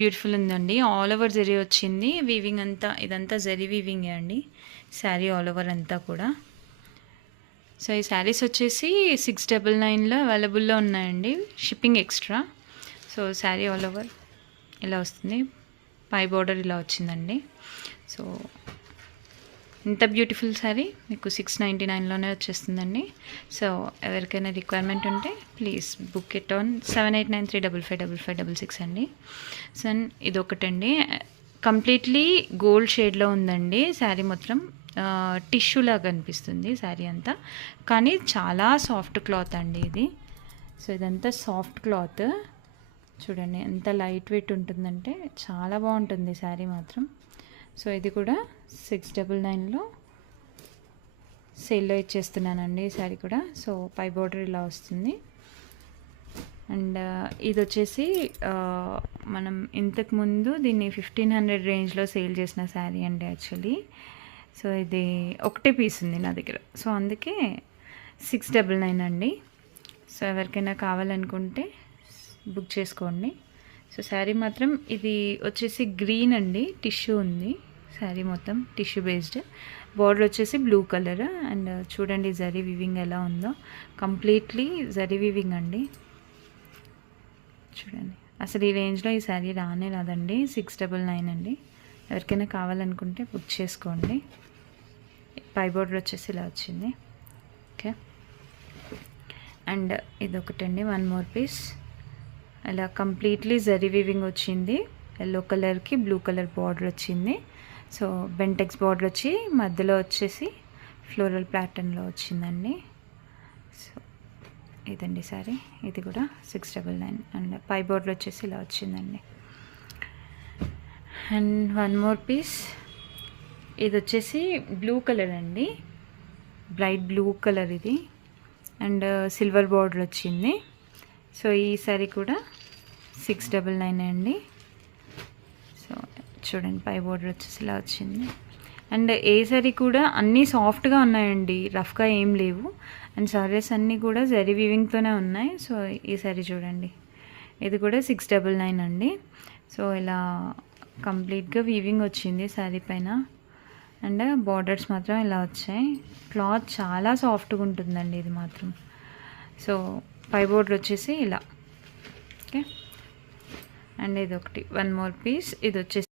Beautiful ఉందండి. All over zari వచ్చింది. Weaving అంతా ఇదంతా జరీ వీవింగే అండి. శారీ ఆల్ ఓవర్ అంతా కూడా. సో ఈ శారీస్ వచ్చేసి 699లో అవైలబుల్లో ఉన్నాయండి. Shipping extra. So sari all over ఇలా వస్తుంది. పై బోర్డర్ ఇలా వచ్చిందండి. సో ఇంత బ్యూటిఫుల్ శారీ మీకు 699లోనే వచ్చేస్తుందండి. సో ఎవరికైనా రిక్వైర్మెంట్ ఉంటే ప్లీజ్ బుక్ ఇట్ ఆన్ 7893555566 అండి. సో ఇది ఒకటండి. కంప్లీట్లీ గోల్డ్ షేడ్లో ఉందండి శారీ మొత్తం. టిష్యూ లాగా అనిపిస్తుంది శారీ అంతా, కానీ చాలా సాఫ్ట్ క్లాత్ అండి ఇది. సో ఇదంతా సాఫ్ట్ క్లాత్ చూడండి ఎంత లైట్ వెయిట్ ఉంటుందంటే చాలా బాగుంటుంది శారీ మాత్రం. సో ఇది కూడా 699లో సేల్లో ఇచ్చేస్తున్నానండి ఈ శారీ కూడా. సో పై బోర్డర్ ఇలా వస్తుంది. అండ్ ఇది వచ్చేసి మనం ఇంతకుముందు దీన్ని 1500 రేంజ్లో సేల్ చేసిన శారీ అండి యాక్చువల్లీ. సో ఇది ఒకటే పీస్ ఉంది నా దగ్గర, సో అందుకే 699 అండి. సో ఎవరికైనా కావాలనుకుంటే బుక్ చేసుకోండి. సో శారీ మాత్రం ఇది వచ్చేసి గ్రీన్ అండి, టిష్యూ ఉంది శారీ మొత్తం, టిష్యూ బేస్డ్. బార్డర్ వచ్చేసి బ్లూ కలర్. అండ్ చూడండి జరీ వీవింగ్ ఎలా ఉందో, కంప్లీట్లీ జరీ వీవింగ్ అండి. చూడండి అసలు ఈ రేంజ్లో ఈ శారీ రానే రాదండి. 699 అండి. ఎవరికైనా కావాలనుకుంటే బుక్ చేసుకోండి. పై బోర్డర్ వచ్చేసి ఇలా వచ్చింది. ఓకే. అండ్ ఇదొకటండి, వన్ మోర్ పీస్. ఇలా కంప్లీట్లీ జరీ వీవింగ్ వచ్చింది. ఎల్లో కలర్కి బ్లూ కలర్ బార్డర్ వచ్చింది. సో బెంటెక్స్ బార్డర్ వచ్చి మధ్యలో వచ్చేసి ఫ్లోరల్ ప్యాటర్న్లో వచ్చిందండి. సో ఇదండి సారీ. ఇది కూడా 699. అండ్ పై బోర్డర్ వచ్చేసి ఇలా వచ్చిందండి. And one more piece. ఇది వచ్చేసి బ్లూ కలర్ అండి, బ్రైట్ బ్లూ కలర్ ఇది. అండ్ సిల్వర్ బార్డర్ వచ్చింది. సో ఈ సారీ కూడా 699 అండి. సో చూడండి పై బోర్డర్ వచ్చేసి ఇలా వచ్చింది. అండ్ ఏ సారీ కూడా అన్నీ సాఫ్ట్గా ఉన్నాయండి, రఫ్గా ఏం లేవు. అండ్ సారీస్ అన్నీ కూడా జరీ వీవింగ్తోనే ఉన్నాయి. సో ఈ సారీ చూడండి, ఇది కూడా 699 అండి. సో ఇలా కంప్లీట్గా వీవింగ్ వచ్చింది శారీ పైన. అండ్ బార్డర్స్ మాత్రం ఇలా వచ్చాయి. క్లాత్ చాలా సాఫ్ట్గా ఉంటుందండి ఇది మాత్రం. సో పై బోర్డర్ వచ్చేసి ఇలా. ఓకే. అండ్ ఇది ఒకటి, వన్ మోర్ పీస్. ఇది వచ్చేసి